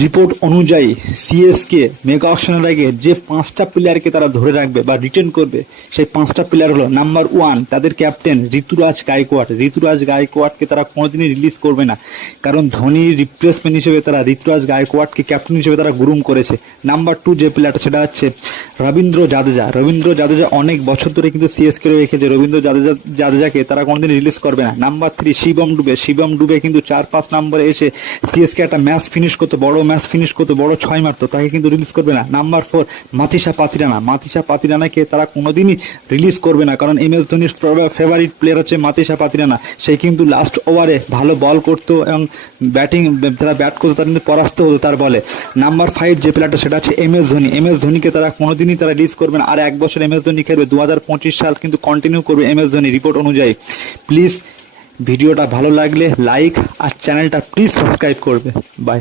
Report অনুযায়ী CSK mega অকশনের আগে যে 5টা প্লেয়ারকে তারা ধরে রাখবে বা রিটেন করবে, সেই 5টা প্লেয়ার হলো: নাম্বার 1 তাদের ক্যাপ্টেন ঋতুরাজ গায়কোয়াড়। ঋতুরাজ গায়কোয়াড়কে তারা কোনোদিনই রিলিজ করবে না, কারণ ধোনির রিপ্লেসমেন্ট হিসেবে তারা ঋতুরাজ গায়কোয়াড়কে ক্যাপ্টেন হিসেবে তারা গ্রুম করেছে। নাম্বার 2 যে প্লেয়ারটা, সেটা হচ্ছে রবীন্দ্র জাদেজা। রবীন্দ্র জাদেজা অনেক বছর ধরে কিন্তু সিএসকে রেখেছে, রবীন্দ্র জাদেজাকে তারা কোনোদিন রিলিজ করবে না। নাম্বার 3 শিবম ডুবে। শিবম ডুবে কিন্তু 4-5 নম্বরে এসে সিএসকে একটা ম্যাচ ফিনিশ করতে, বড় ম্যাচ ফিনিশ করতে, বড় 6 মারতো, তাকে কিন্তু রিলিজ করবে না। নাম্বার 4 মাতিসা পাতিরানা। মাতিসা পাতিরানাকে তারা কোনোদিনই রিলিজ করবে না, কারণ এম এস ধোনির ফেভারিট প্লেয়ার হচ্ছে মাতিসা পাতিরানা। সে কিন্তু লাস্ট ওভারে ভালো বল করতো এবং যারা ব্যাট করতো তারা কিন্তু পরাস্ত হতো তার বলে। নাম্বার 5 যে প্লেয়ারটা, সেটা হচ্ছে M S Dhoni. M S ধোনিকে তারা কোনোদিনই তারা রিলিজ করবে না। আর 1 বছর এম এস ধোনি খেলবে, 2025 সাল কিন্তু কন্টিনিউ করবে এম এস ধোনি রিপোর্ট অনুযায়ী। প্লিজ ভিডিওটা ভালো লাগলে লাইক আর চ্যানেলটা প্লিজ সাবস্ক্রাইব করবে। বাই।